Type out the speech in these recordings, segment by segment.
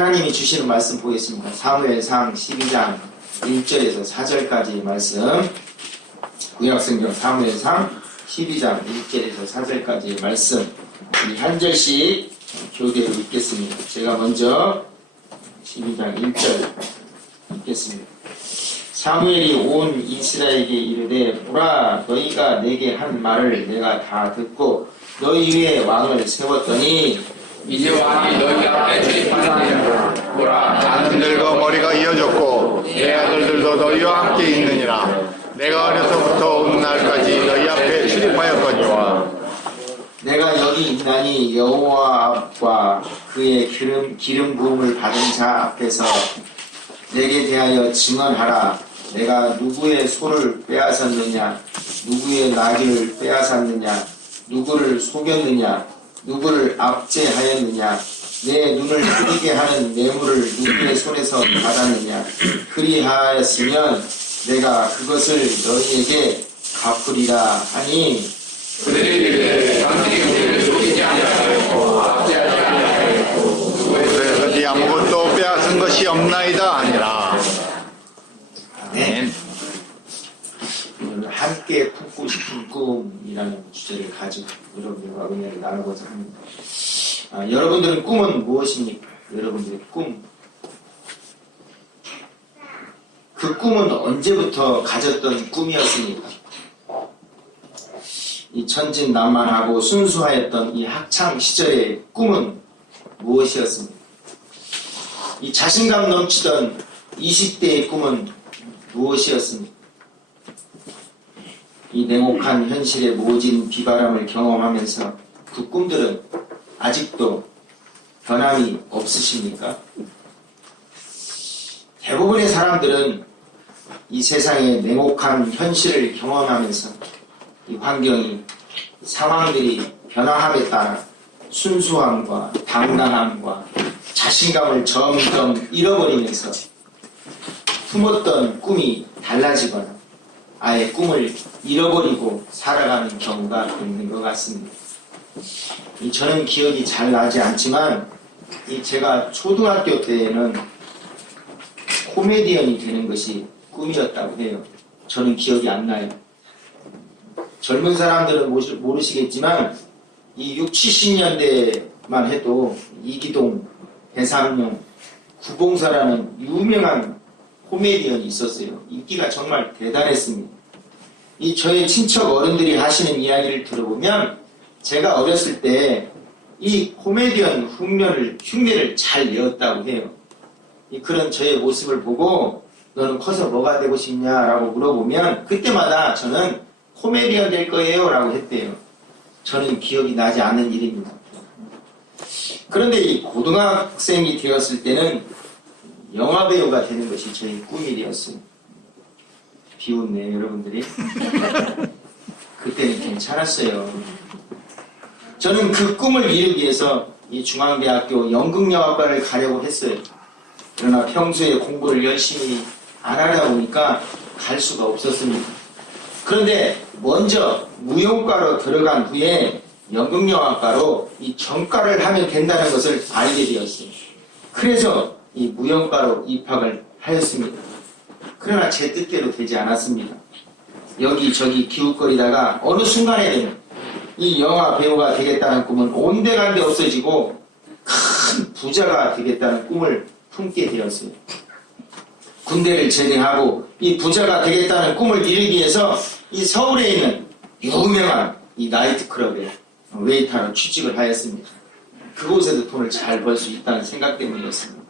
하나님이 주시는 말씀 보겠습니다. 사무엘상 12장 1절에서 4절까지 말씀. 구약성경 사무엘상 12장 1절에서 4절까지 말씀. 이 한 절씩 교대로 읽겠습니다. 제가 먼저 12장 1절 읽겠습니다. 사무엘이 온 이스라엘에게 이르되 보라 너희가 내게 한 말을 내가 다 듣고 너희 위에 왕을 세웠더니 이제 왕이 너희 앞에 출입하느니라. 보라 나는 늙어 머리가 이어졌고 내 아들들도 너희와 함께 있느니라. 내가 어려서부터 온 날까지 너희 앞에 출입하였거니와 내가 여기 있나니 여호와 앞과 그의 기름 부음을 받은 자 앞에서 내게 대하여 증언하라. 내가 누구의 소를 빼앗았느냐, 누구의 나귀를 빼앗았느냐, 누구를 속였느냐, 누구를 압제하였느냐, 내 눈을 뜨게 하는 뇌물을 누구의 손에서 받았느냐. 그리하였으면 내가 그것을 너희에게 갚으리라 하니 그들이 당신이 우리를 속이지 아니하였고 압제하지 아니하였고 그래서 네 아무것도 빼앗은 것이 없나이다 아니라. 아멘. 오늘 함께 품고 싶은 꿈이라는 주제를 가지고 여러분들과 은혜를 나누고자 합니다. 여러분들은 꿈은 무엇입니까? 여러분들의 꿈. 그 꿈은 언제부터 가졌던 꿈이었습니까? 이 천진난만하고 순수하였던 이 학창 시절의 꿈은 무엇이었습니까? 이 자신감 넘치던 20대의 꿈은 무엇이었습니까? 이 냉혹한 현실의 모진 비바람을 경험하면서 그 꿈들은 아직도 변함이 없으십니까? 대부분의 사람들은 이 세상의 냉혹한 현실을 경험하면서 이 환경이, 상황들이 변화함에 따라 순수함과 당당함과 자신감을 점점 잃어버리면서 품었던 꿈이 달라지거나 아예 꿈을 잃어버리고 살아가는 경우가 있는 것 같습니다. 저는 기억이 잘 나지 않지만 제가 초등학교 때에는 코미디언이 되는 것이 꿈이었다고 해요. 저는 기억이 안 나요. 젊은 사람들은 모르시겠지만 이 60, 70년대만 해도 이기동, 배상용, 구봉사라는 유명한 코미디언이 있었어요. 인기가 정말 대단했습니다. 저의 친척 어른들이 하시는 이야기를 들어보면 제가 어렸을 때 이 코미디언 흉내를 잘 내었다고 해요. 그런 저의 모습을 보고 너는 커서 뭐가 되고 싶냐라고 물어보면 그때마다 저는 코미디언 될 거예요 라고 했대요. 저는 기억이 나지 않는 일입니다. 그런데 이 고등학생이 되었을 때는 영화배우가 되는 것이 저희 꿈이 되었어요. 비웃네요 여러분들이. 그때는 괜찮았어요. 저는 그 꿈을 이루기 위해서 이 중앙대학교 연극영화과를 가려고 했어요. 그러나 평소에 공부를 열심히 안 하다 보니까 갈 수가 없었습니다. 그런데 먼저 무용과로 들어간 후에 연극영화과로 이 전과를 하면 된다는 것을 알게 되었어요. 그래서 이 무용과로 입학을 하였습니다. 그러나 제 뜻대로 되지 않았습니다. 여기저기 기웃거리다가 어느 순간에는 이 영화 배우가 되겠다는 꿈은 온데간데 없어지고 큰 부자가 되겠다는 꿈을 품게 되었어요. 군대를 제대하고 이 부자가 되겠다는 꿈을 이루기 위해서 이 서울에 있는 유명한 이 나이트클럽에 웨이터로 취직을 하였습니다. 그곳에서 돈을 잘 벌 수 있다는 생각 때문이었습니다.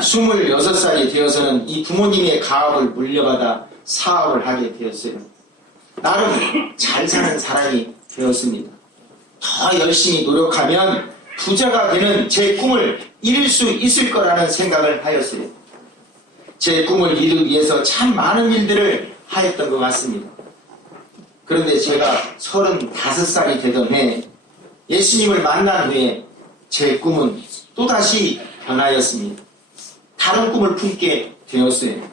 26살이 되어서는 이 부모님의 가업을 물려받아 사업을 하게 되었어요. 나름 잘 사는 사람이 되었습니다. 더 열심히 노력하면 부자가 되는 제 꿈을 이룰 수 있을 거라는 생각을 하였어요. 제 꿈을 이루기 위해서 참 많은 일들을 하였던 것 같습니다. 그런데 제가 35살이 되던 해 예수님을 만난 후에 제 꿈은 또다시 변하였습니다. 다른 꿈을 품게 되었어요.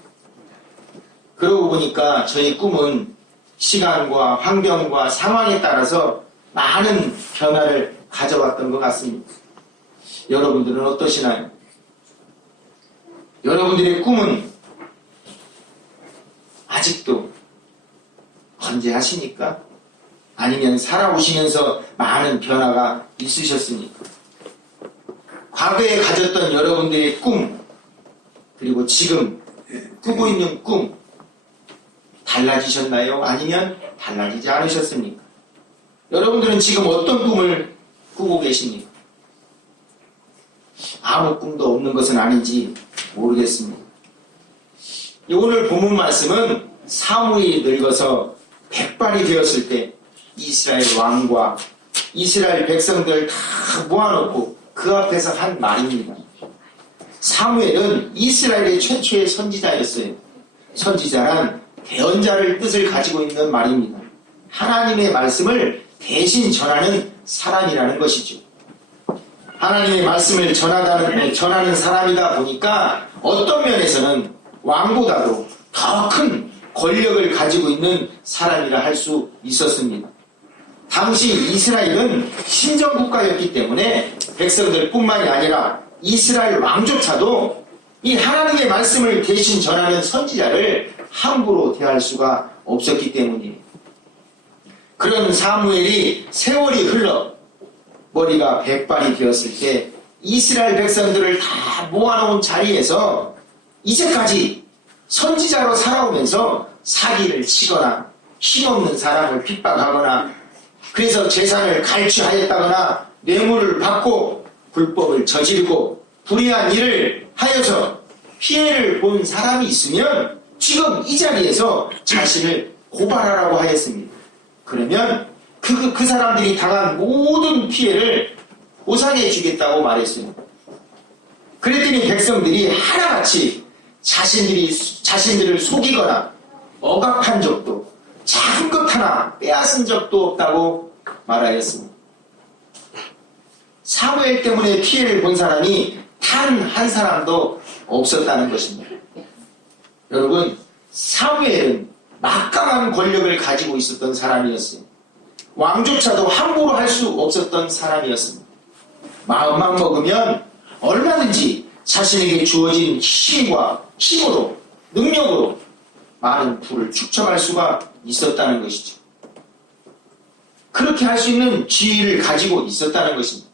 그러고 보니까 저의 꿈은 시간과 환경과 상황에 따라서 많은 변화를 가져왔던 것 같습니다. 여러분들은 어떠시나요? 여러분들의 꿈은 아직도 건재하십니까? 아니면 살아오시면서 많은 변화가 있으셨습니까? 과거에 가졌던 여러분들의 꿈, 그리고 지금 꾸고 있는 꿈, 달라지셨나요? 아니면 달라지지 않으셨습니까? 여러분들은 지금 어떤 꿈을 꾸고 계십니까? 아무 꿈도 없는 것은 아닌지 모르겠습니다. 오늘 본문 말씀은 사무엘이 늙어서 백발이 되었을 때 이스라엘 왕과 이스라엘 백성들 다 모아놓고 그 앞에서 한 말입니다. 사무엘은 이스라엘의 최초의 선지자였어요. 선지자란 대언자를 뜻을 가지고 있는 말입니다. 하나님의 말씀을 대신 전하는 사람이라는 것이죠. 하나님의 말씀을 전하는 사람이다 보니까 어떤 면에서는 왕보다도 더 큰 권력을 가지고 있는 사람이라 할 수 있었습니다. 당시 이스라엘은 신정국가였기 때문에 백성들뿐만이 아니라 이스라엘 왕조차도 이 하나님의 말씀을 대신 전하는 선지자를 함부로 대할 수가 없었기 때문이에요. 그런 사무엘이 세월이 흘러 머리가 백발이 되었을 때 이스라엘 백성들을 다 모아놓은 자리에서 이제까지 선지자로 살아오면서 사기를 치거나 힘없는 사람을 핍박하거나 그래서 재산을 갈취하였다거나 뇌물을 받고 불법을 저지르고 불의한 일을 하여서 피해를 본 사람이 있으면 지금 이 자리에서 자신을 고발하라고 하였습니다. 그러면 그 사람들이 당한 모든 피해를 보상해 주겠다고 말했어요. 그랬더니 백성들이 하나같이 자신들을 속이거나 억압한 적도 작은 것 하나 빼앗은 적도 없다고 말하였습니다. 사무엘 때문에 피해를 본 사람이 단 한 사람도 없었다는 것입니다. 여러분, 사무엘은 막강한 권력을 가지고 있었던 사람이었어요. 왕조차도 함부로 할 수 없었던 사람이었습니다. 마음만 먹으면 얼마든지 자신에게 주어진 힘과 힘으로, 능력으로 많은 부를 축적할 수가 있었다는 것이죠. 그렇게 할 수 있는 지위를 가지고 있었다는 것입니다.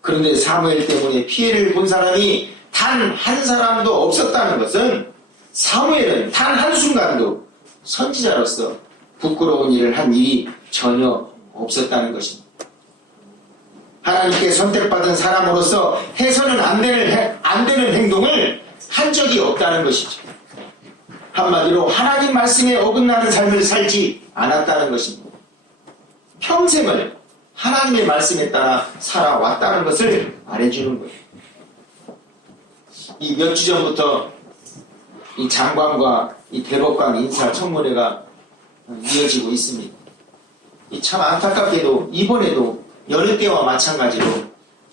그런데 사무엘 때문에 피해를 본 사람이 단 한 사람도 없었다는 것은 사무엘은 단 한순간도 선지자로서 부끄러운 일을 한 일이 전혀 없었다는 것입니다. 하나님께 선택받은 사람으로서 해서는 안 되는 행동을 한 적이 없다는 것이죠. 한마디로 하나님 말씀에 어긋나는 삶을 살지 않았다는 것입니다. 평생을 하나님의 말씀에 따라 살아왔다는 것을 말해주는 거예요. 이 몇 주 전부터 이 장관과 이 대법관 인사청문회가 이어지고 있습니다. 이 참 안타깝게도 이번에도 여느 때와 마찬가지로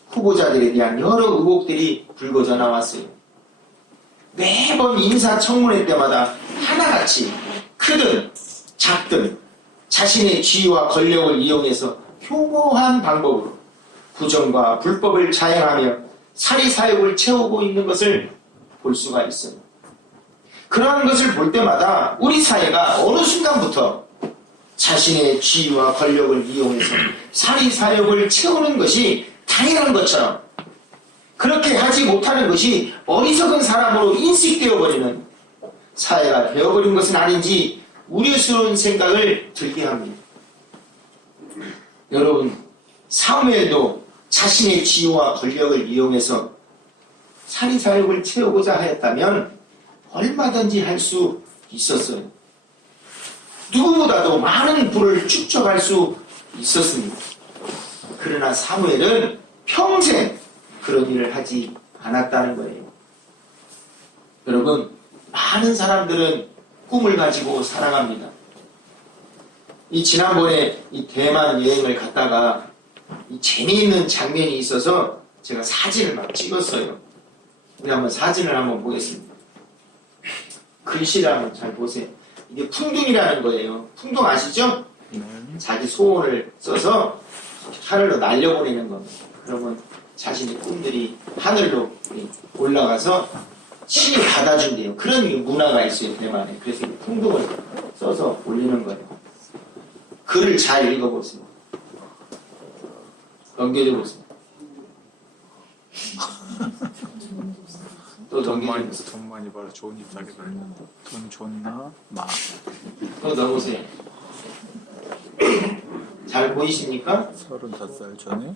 후보자들에 대한 여러 의혹들이 불거져 나왔어요. 매번 인사청문회 때마다 하나같이 크든 작든 자신의 지위와 권력을 이용해서 흉오한 방법으로 부정과 불법을 자행하며 사리사욕을 채우고 있는 것을 볼 수가 있어요. 그러한 것을 볼 때마다 우리 사회가 어느 순간부터 자신의 지위와 권력을 이용해서 사리사욕을 채우는 것이 당연한 것처럼 그렇게 하지 못하는 것이 어리석은 사람으로 인식되어 버리는 사회가 되어버린 것은 아닌지 우려스러운 생각을 들게 합니다. 여러분, 사무엘도 자신의 지위와 권력을 이용해서 사리사욕을 채우고자 하였다면 얼마든지 할 수 있었어요. 누구보다도 많은 부를 축적할 수 있었습니다. 그러나 사무엘은 평생 그런 일을 하지 않았다는 거예요. 여러분, 많은 사람들은 꿈을 가지고 살아갑니다. 이 지난번에 이 대만 여행을 갔다가 이 재미있는 장면이 있어서 제가 사진을 막 찍었어요. 우리 한번 사진을 한번 보겠습니다. 글씨를 한번 잘 보세요. 이게 풍등이라는 거예요. 풍등 아시죠? 자기 소원을 써서 하늘로 날려보내는 겁니다. 그러면 자신의 꿈들이 하늘로 올라가서 신이 받아준대요. 그런 문화가 있어요, 대만에. 그래서 풍등을 써서 올리는 거예요. 글을 잘 읽어보세요. 넘겨줘보세요. 또 넘겨줘보세요. 돈 많이 벌어 좋은 입자리 걸린다. 돈 존나 많아. 또 넣어보세요. 잘 보이십니까? 35살 전에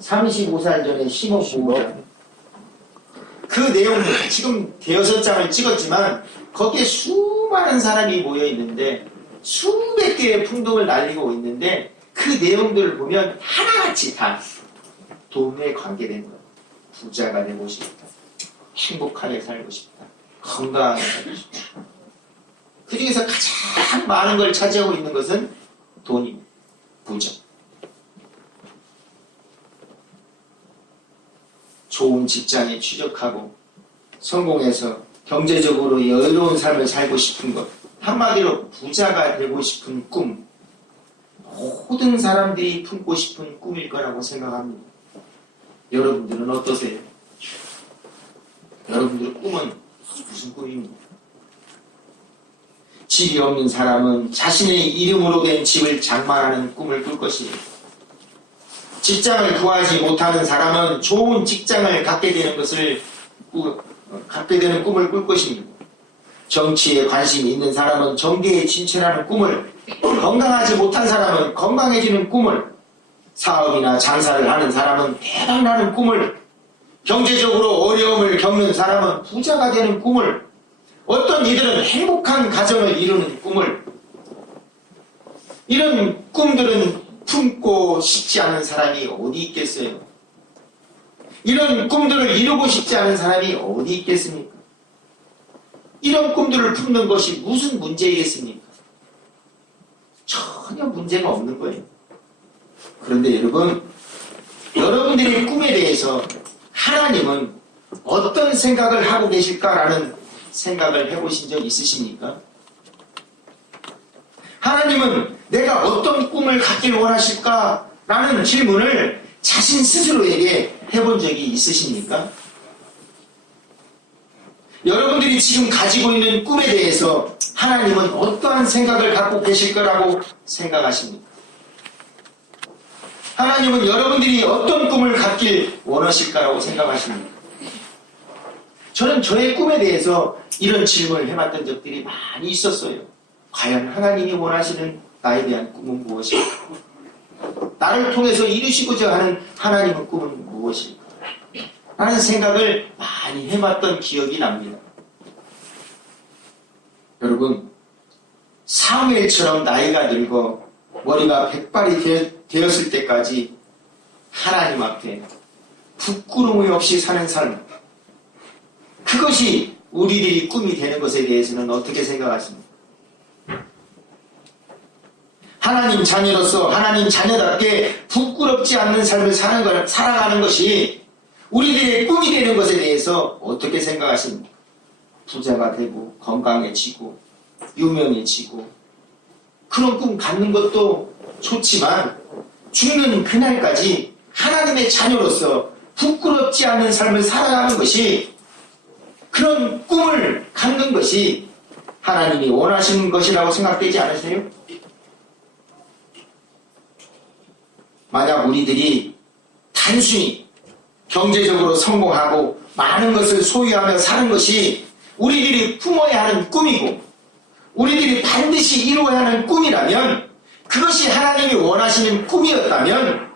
35살 전에 심어보자. 그 내용들, 지금 대여섯 장을 찍었지만 거기에 수많은 사람이 모여 있는데 수백 개의 풍등을 날리고 있는데 그 내용들을 보면 하나같이 다 돈에 관계된 거예요. 부자가 되고 싶다. 행복하게 살고 싶다. 건강하게 살고 싶다. 그 중에서 가장 많은 걸 차지하고 있는 것은 돈입니다. 부자. 좋은 직장에 취직하고 성공해서 경제적으로 여유로운 삶을 살고 싶은 것. 한마디로 부자가 되고 싶은 꿈. 모든 사람들이 품고 싶은 꿈일 거라고 생각합니다. 여러분들은 어떠세요? 여러분들의 꿈은 무슨 꿈입니까? 집이 없는 사람은 자신의 이름으로 된 집을 장만하는 꿈을 꿀 것이에요. 직장을 구하지 못하는 사람은 좋은 직장을 갖게 되는 꿈을 꿀 것입니다. 정치에 관심이 있는 사람은 정계에 진출하는 꿈을, 건강하지 못한 사람은 건강해지는 꿈을, 사업이나 장사를 하는 사람은 대박나는 꿈을, 경제적으로 어려움을 겪는 사람은 부자가 되는 꿈을, 어떤 이들은 행복한 가정을 이루는 꿈을, 이런 꿈들은 품고 싶지 않은 사람이 어디 있겠어요? 이런 꿈들을 이루고 싶지 않은 사람이 어디 있겠습니까? 이런 꿈들을 품는 것이 무슨 문제이겠습니까? 전혀 문제가 없는 거예요. 그런데 여러분, 여러분들의 꿈에 대해서 하나님은 어떤 생각을 하고 계실까라는 생각을 해보신 적 있으십니까? 하나님은 내가 어떤 꿈을 갖길 원하실까라는 질문을 자신 스스로에게 해본 적이 있으십니까? 여러분들이 지금 가지고 있는 꿈에 대해서 하나님은 어떠한 생각을 갖고 계실 거라고 생각하십니까? 하나님은 여러분들이 어떤 꿈을 갖길 원하실까라고 생각하십니까? 저는 저의 꿈에 대해서 이런 질문을 해봤던 적들이 많이 있었어요. 과연 하나님이 원하시는 나에 대한 꿈은 무엇일까? 나를 통해서 이루시고자 하는 하나님의 꿈은 무엇일까? 라는 생각을 많이 해봤던 기억이 납니다. 여러분, 사무엘처럼 나이가 늙어 머리가 백발이 되었을 때까지 하나님 앞에 부끄러움이 없이 사는 삶, 그것이 우리들이 꿈이 되는 것에 대해서는 어떻게 생각하십니까? 하나님 자녀로서 하나님 자녀답게 부끄럽지 않는 삶을 살아가는 것이 우리들의 꿈이 되는 것에 대해서 어떻게 생각하십니까? 부자가 되고 건강해지고 유명해지고 그런 꿈 갖는 것도 좋지만 죽는 그날까지 하나님의 자녀로서 부끄럽지 않은 삶을 살아가는 것이, 그런 꿈을 갖는 것이 하나님이 원하시는 것이라고 생각되지 않으세요? 만약 우리들이 단순히 경제적으로 성공하고 많은 것을 소유하며 사는 것이 우리들이 품어야 하는 꿈이고 우리들이 반드시 이루어야 하는 꿈이라면, 그것이 하나님이 원하시는 꿈이었다면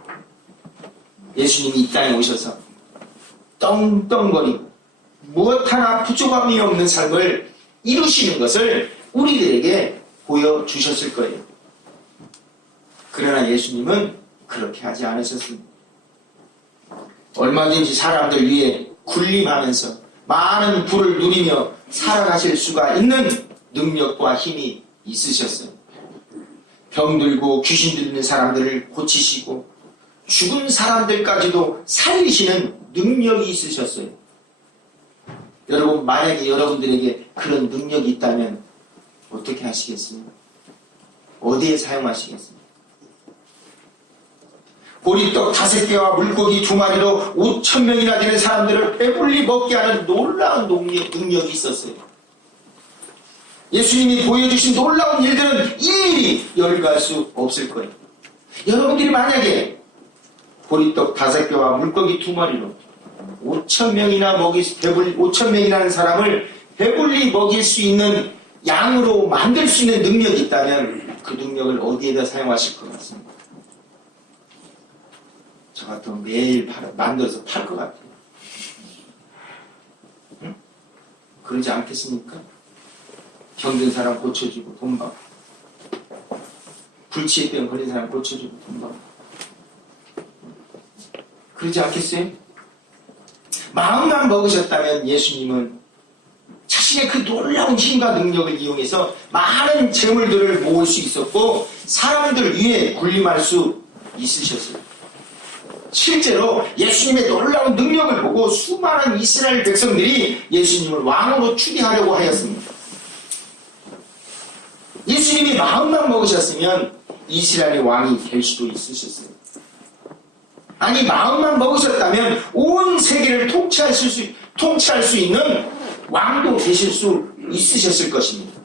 예수님이 이 땅에 오셔서 떵떵거리고 무엇 하나 부족함이 없는 삶을 이루시는 것을 우리들에게 보여주셨을 거예요. 그러나 예수님은 그렇게 하지 않으셨습니다. 얼마든지 사람들 위해 군림하면서 많은 부를 누리며 살아가실 수가 있는 능력과 힘이 있으셨어요. 병들고 귀신 들리는 사람들을 고치시고 죽은 사람들까지도 살리시는 능력이 있으셨어요. 여러분, 만약에 여러분들에게 그런 능력이 있다면 어떻게 하시겠습니까? 어디에 사용하시겠습니까? 보리떡 5개와 물고기 2마리로 5,000명이나 되는 사람들을 배불리 먹게 하는 놀라운 능력이 있었어요. 예수님이 보여주신 놀라운 일들은 일일이 열거할 수 없을 거예요. 여러분들이 만약에 보리떡 5개와 물고기 2마리로 5,000명이라는 사람을 배불리 먹일 수 있는 양으로 만들 수 있는 능력이 있다면 그 능력을 어디에다 사용하실 것 같습니다. 저 같으면 매일 만들어서 팔 것 같아요. 응? 그러지 않겠습니까? 병든 사람 고쳐주고 돈 받고, 불치병 걸린 사람 고쳐주고 돈 받고, 그러지 않겠어요? 마음만 먹으셨다면 예수님은 자신의 그 놀라운 힘과 능력을 이용해서 많은 재물들을 모을 수 있었고 사람들 위에 군림할 수 있으셨어요. 실제로 예수님의 놀라운 능력을 보고 수많은 이스라엘 백성들이 예수님을 왕으로 추대하려고 하였습니다. 예수님이 마음만 먹으셨으면 이스라엘의 왕이 될 수도 있으셨어요. 아니, 마음만 먹으셨다면 온 세계를 통치할 수 있는 왕도 되실 수 있으셨을 것입니다.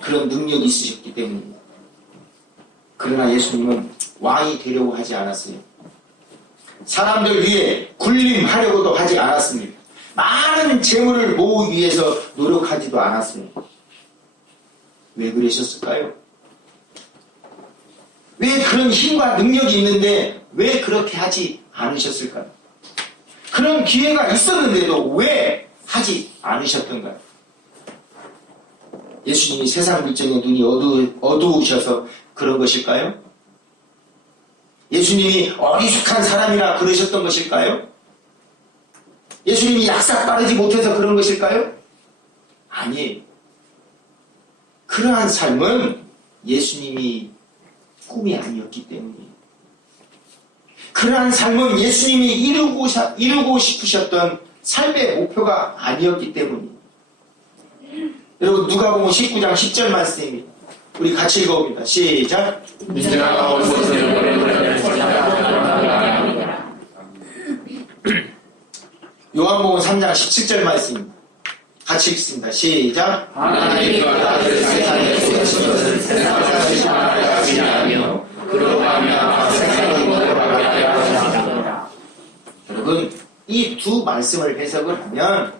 그런 능력이 있으셨기 때문입니다. 그러나 예수님은 왕이 되려고 하지 않았어요. 사람들 위해 군림하려고도 하지 않았습니다. 많은 재물을 모으기 위해서 노력하지도 않았어요. 왜 그러셨을까요? 왜 그런 힘과 능력이 있는데 왜 그렇게 하지 않으셨을까요? 그런 기회가 있었는데도 왜 하지 않으셨던가요? 예수님이 세상 물정에 눈이 어두우셔서 그런 것일까요? 예수님이 어리숙한 사람이라 그러셨던 것일까요? 예수님이 약삭 빠르지 못해서 그런 것일까요? 아니에요. 그러한 삶은 예수님이 꿈이 아니었기 때문이에요. 그러한 삶은 예수님이 이루고 싶으셨던 삶의 목표가 아니었기 때문이에요. 여러분, 누가복음 19장 10절 말씀입니다. 우리 같이 읽어봅니다. 시작. 요한복음 3장 17절 말씀입니다. 같이 읽습니다. 시작. 하나님과 세상에 쏟으신 것은 세상을 사랑하지 아니하며 그러하며 세상을 받게 하시니라. 여러분, 이 두 말씀을 해석을 하면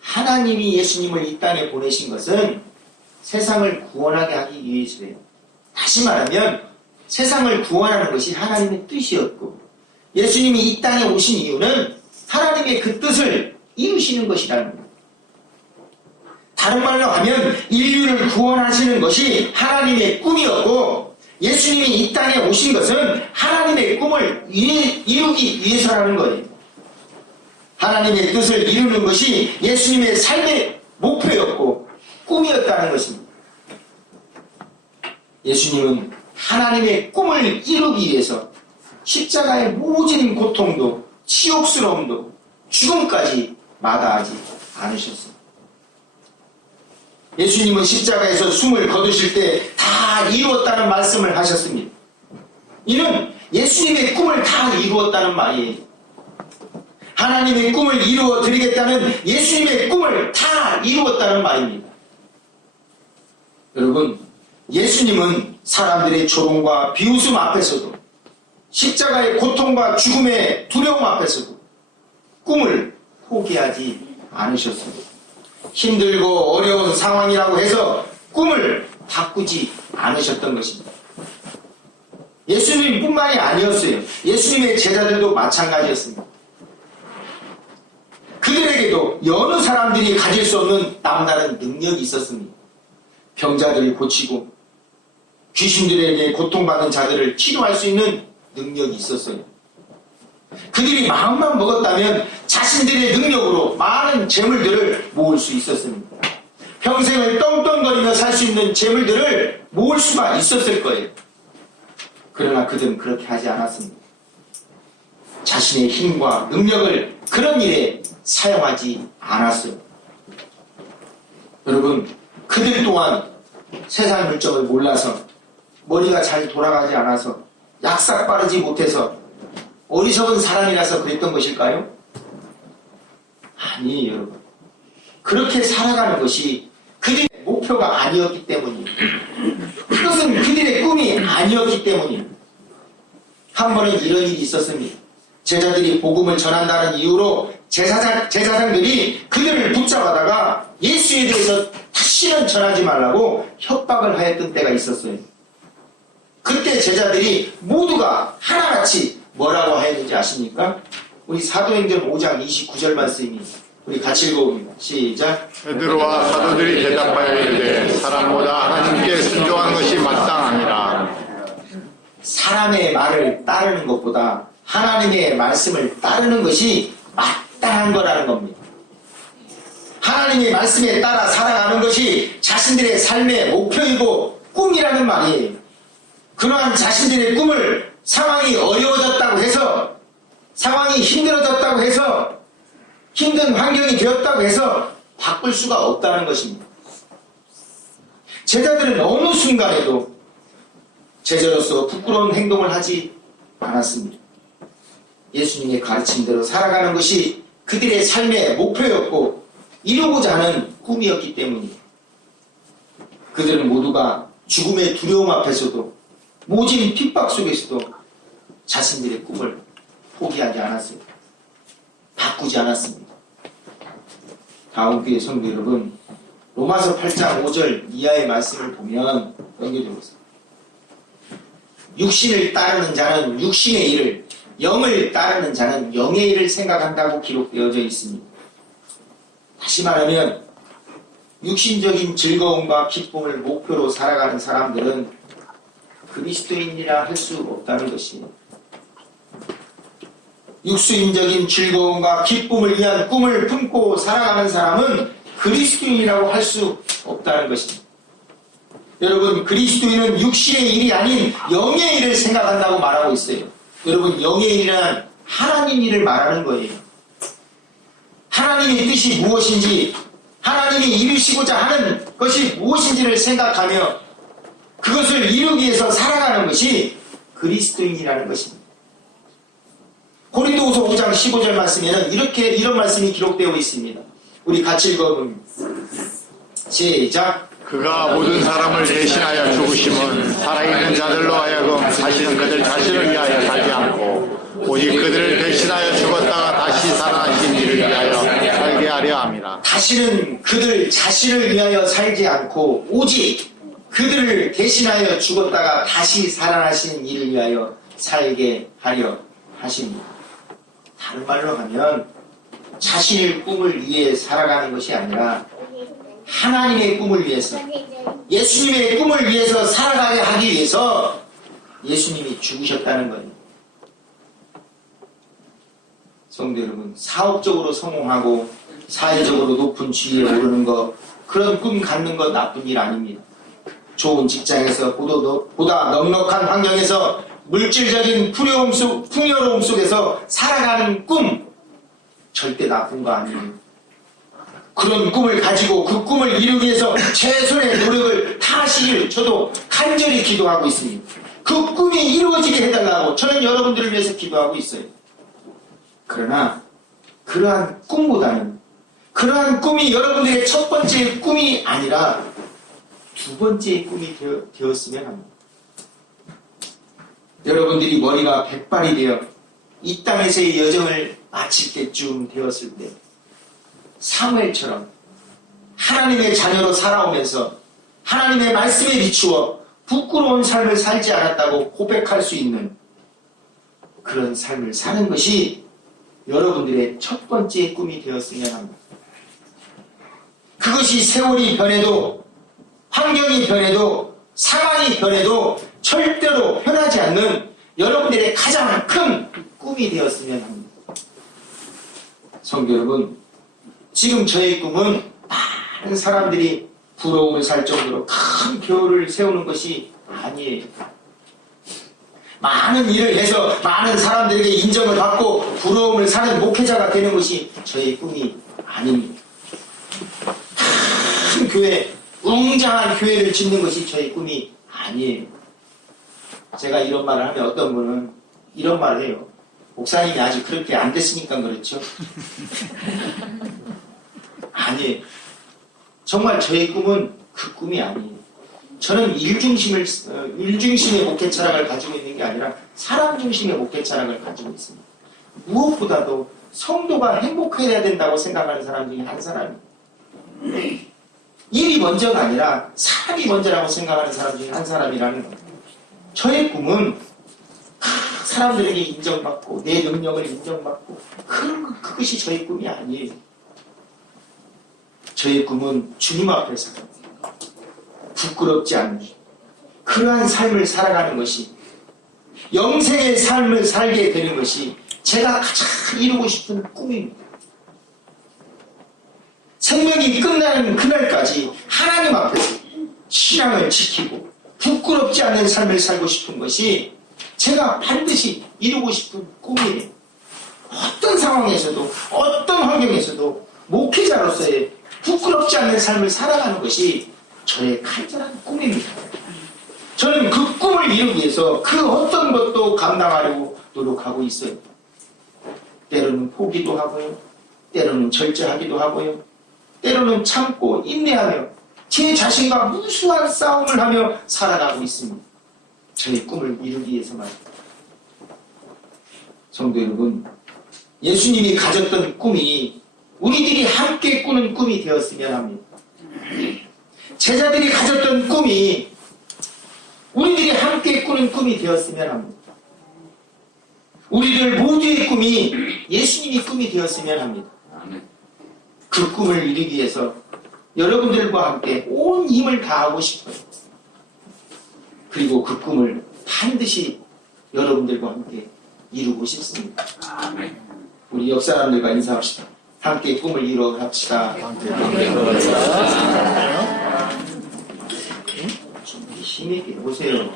하나님이 예수님을 이 땅에 보내신 것은 세상을 구원하게 하기 위해서예요. 다시 말하면 세상을 구원하는 것이 하나님의 뜻이었고 예수님이 이 땅에 오신 이유는 하나님의 그 뜻을 이루시는 것이라는 거예요. 다른 말로 하면 인류를 구원하시는 것이 하나님의 꿈이었고 예수님이 이 땅에 오신 것은 하나님의 꿈을 이루기 위해서라는 거예요. 하나님의 뜻을 이루는 것이 예수님의 삶의 목표였고 꿈이었다는 것입니다. 예수님은 하나님의 꿈을 이루기 위해서 십자가의 모진 고통도 치욕스러움도 죽음까지 마다하지 않으셨습니다. 예수님은 십자가에서 숨을 거두실 때 다 이루었다는 말씀을 하셨습니다. 이는 예수님의 꿈을 다 이루었다는 말이에요. 하나님의 꿈을 이루어 드리겠다는 예수님의 꿈을 다 이루었다는 말입니다. 여러분, 예수님은 사람들의 조롱과 비웃음 앞에서도 십자가의 고통과 죽음의 두려움 앞에서도 꿈을 포기하지 않으셨습니다. 힘들고 어려운 상황이라고 해서 꿈을 바꾸지 않으셨던 것입니다. 예수님뿐만이 아니었어요. 예수님의 제자들도 마찬가지였습니다. 그들에게도 여느 사람들이 가질 수 없는 남다른 능력이 있었습니다. 병자들을 고치고 귀신들에게 고통받는 자들을 치료할 수 있는 능력이 있었어요. 그들이 마음만 먹었다면 자신들의 능력으로 많은 재물들을 모을 수 있었습니다. 평생을 떵떵거리며 살 수 있는 재물들을 모을 수가 있었을 거예요. 그러나 그들은 그렇게 하지 않았습니다. 자신의 힘과 능력을 그런 일에 사용하지 않았어요. 여러분, 그들 또한 세상 물정을 몰라서 머리가 잘 돌아가지 않아서 약삭 빠르지 못해서 어리석은 사람이라서 그랬던 것일까요? 아니에요, 여러분. 그렇게 살아가는 것이 그들의 목표가 아니었기 때문이에요. 그것은 그들의 꿈이 아니었기 때문이에요. 한 번은 이런 일이 있었습니다. 제자들이 복음을 전한다는 이유로 제사장들이 그들을 붙잡아다가 예수에 대해서 다시는 전하지 말라고 협박을 하였던 때가 있었어요. 그때 제자들이 모두가 하나같이 뭐라고 하였는지 아십니까? 우리 사도행전 5장 29절 말씀이 우리 같이 읽어봅니다. 시작. 베드로와 사도들이 대답하여 이르되 사람보다 하나님께 순종하는 것이 마땅하니라. 사람의 말을 따르는 것보다 하나님의 말씀을 따르는 것이 마땅한 거라는 겁니다. 하나님의 말씀에 따라 살아가는 것이 자신들의 삶의 목표이고 꿈이라는 말이에요. 그러한 자신들의 꿈을 상황이 어려워졌다고 해서, 상황이 힘들어졌다고 해서, 힘든 환경이 되었다고 해서 바꿀 수가 없다는 것입니다. 제자들은 어느 순간에도 제자로서 부끄러운 행동을 하지 않았습니다. 예수님의 가르침대로 살아가는 것이 그들의 삶의 목표였고 이루고자 하는 꿈이었기 때문이에요. 그들은 모두가 죽음의 두려움 앞에서도 모진 핍박 속에서도 자신들의 꿈을 포기하지 않았어요. 바꾸지 않았습니다. 다음 교회 성도 여러분, 로마서 8장 5절 이하의 말씀을 보면 넘겨드리겠습니다. 육신을 따르는 자는 육신의 일을, 영을 따르는 자는 영의 일을 생각한다고 기록되어져 있습니다. 다시 말하면 육신적인 즐거움과 기쁨을 목표로 살아가는 사람들은 그리스도인이라 할 수 없다는 것이에요. 육수인적인 즐거움과 기쁨을 위한 꿈을 품고 살아가는 사람은 그리스도인이라고 할 수 없다는 것입니다. 여러분, 그리스도인은 육신의 일이 아닌 영의 일을 생각한다고 말하고 있어요. 여러분, 영의 일이란 하나님 일을 말하는 거예요. 하나님의 뜻이 무엇인지, 하나님이 이루시고자 하는 것이 무엇인지를 생각하며 그것을 이루기 위해서 살아가는 것이 그리스도인이라는 것입니다. 고린도후서 5장 15절 말씀에는 이런 말씀이 기록되어 있습니다. 우리 같이 읽어봅니다. 시작. 그가 모든 사람을 대신하여 죽으심은 살아있는 자들로 하여금 다시는 그들 자신을 위하여 살지 않고 오직 그들을 대신하여 죽었다가 다시 살아나신 이를 위하여 살게 하려 함이라. 다시는 그들 자신을 위하여 살지 않고 오직 그들을 대신하여 죽었다가 다시 살아나신 이를 위하여 살게 하려 하십니다. 다른 말로 하면 자신의 꿈을 위해 살아가는 것이 아니라 하나님의 꿈을 위해서, 예수님의 꿈을 위해서 살아가게 하기 위해서 예수님이 죽으셨다는 거예요. 성도 여러분, 사업적으로 성공하고 사회적으로 높은 지위에 오르는 것, 그런 꿈 갖는 것 나쁜 일 아닙니다. 좋은 직장에서 보다 넉넉한 환경에서 물질적인 풍요로움 속에서 살아가는 꿈, 절대 나쁜 거 아니에요. 그런 꿈을 가지고 그 꿈을 이루기 위해서 최선의 노력을 다하시길 저도 간절히 기도하고 있습니다. 그 꿈이 이루어지게 해달라고 저는 여러분들을 위해서 기도하고 있어요. 그러나 그러한 꿈보다는, 그러한 꿈이 여러분들의 첫 번째 꿈이 아니라 두 번째 꿈이 되었으면 합니다. 여러분들이 머리가 백발이 되어 이 땅에서의 여정을 마칠 때쯤 되었을 때 사무엘처럼 하나님의 자녀로 살아오면서 하나님의 말씀에 비추어 부끄러운 삶을 살지 않았다고 고백할 수 있는 그런 삶을 사는 것이 여러분들의 첫 번째 꿈이 되었으면 합니다. 그것이 세월이 변해도, 환경이 변해도, 상황이 변해도 절대로 변하지 않는 여러분들의 가장 큰 꿈이 되었으면 합니다. 성도 여러분, 지금 저의 꿈은 많은 사람들이 부러움을 살 정도로 큰 교회를 세우는 것이 아니에요. 많은 일을 해서 많은 사람들에게 인정을 받고 부러움을 사는 목회자가 되는 것이 저의 꿈이 아닙니다. 큰 교회, 웅장한 교회를 짓는 것이 저의 꿈이 아니에요. 제가 이런 말을 하면 어떤 분은 이런 말을 해요. 목사님이 아직 그렇게 안 됐으니까 그렇죠. 아니에요. 정말 저의 꿈은 그 꿈이 아니에요. 저는 일중심의 목회 철학을 가지고 있는 게 아니라 사람 중심의 목회 철학을 가지고 있습니다. 무엇보다도 성도가 행복해야 된다고 생각하는 사람 중에 한 사람이에요. 일이 먼저가 아니라 사람이 먼저라고 생각하는 사람 중에 한 사람이라는 거예요. 저의 꿈은 사람들에게 인정받고 내 능력을 인정받고 그것이 저의 꿈이 아니에요. 저의 꿈은 주님 앞에서 부끄럽지 않는 그러한 삶을 살아가는 것이 영생의 삶을 살게 되는 것이 제가 가장 이루고 싶은 꿈입니다. 생명이 끝나는 그날까지 하나님 앞에서 신앙을 지키고 부끄럽지 않는 삶을 살고 싶은 것이 제가 반드시 이루고 싶은 꿈이에요. 어떤 상황에서도 어떤 환경에서도 목회자로서의 부끄럽지 않는 삶을 살아가는 것이 저의 간절한 꿈입니다. 저는 그 꿈을 이루기 위해서 그 어떤 것도 감당하려고 노력하고 있어요. 때로는 포기도 하고요. 때로는 절제하기도 하고요. 때로는 참고 인내하며 제 자신과 무수한 싸움을 하며 살아가고 있습니다. 저의 꿈을 이루기 위해서 말입니다. 성도 여러분, 예수님이 가졌던 꿈이 우리들이 함께 꾸는 꿈이 되었으면 합니다. 제자들이 가졌던 꿈이 우리들이 함께 꾸는 꿈이 되었으면 합니다. 우리들 모두의 꿈이 예수님이 꿈이 되었으면 합니다. 그 꿈을 이루기 위해서 여러분들과 함께 온 힘을 다하고 싶어요. 그리고 그 꿈을 반드시 여러분들과 함께 이루고 싶습니다. 우리 옆 사람들과 인사합시다. 함께 꿈을 이루어 갑시다. 좀 힘있게 해보세요.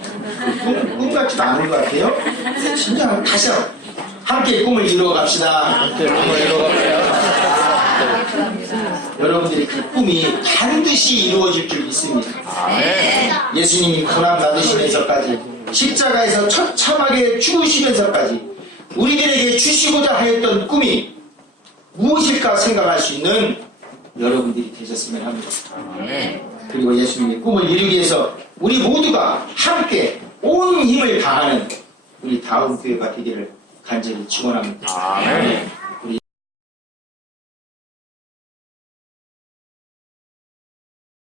꿈 같지도 않은 것 같아요? 진짜 다시 한번 함께 꿈을 이루어 갑시다. 함께 꿈을 이루어 갑시다. 여러분들이 그 꿈이 반드시 이루어질 줄 믿습니다. 예수님이 고난 받으시면서까지 십자가에서 처참하게 죽으시면서까지 우리들에게 주시고자 하였던 꿈이 무엇일까 생각할 수 있는 여러분들이 되셨으면 합니다. 그리고 예수님의 꿈을 이루기 위해서 우리 모두가 함께 온 힘을 다하는 우리 다음 교회가 되기를 간절히 축원합니다.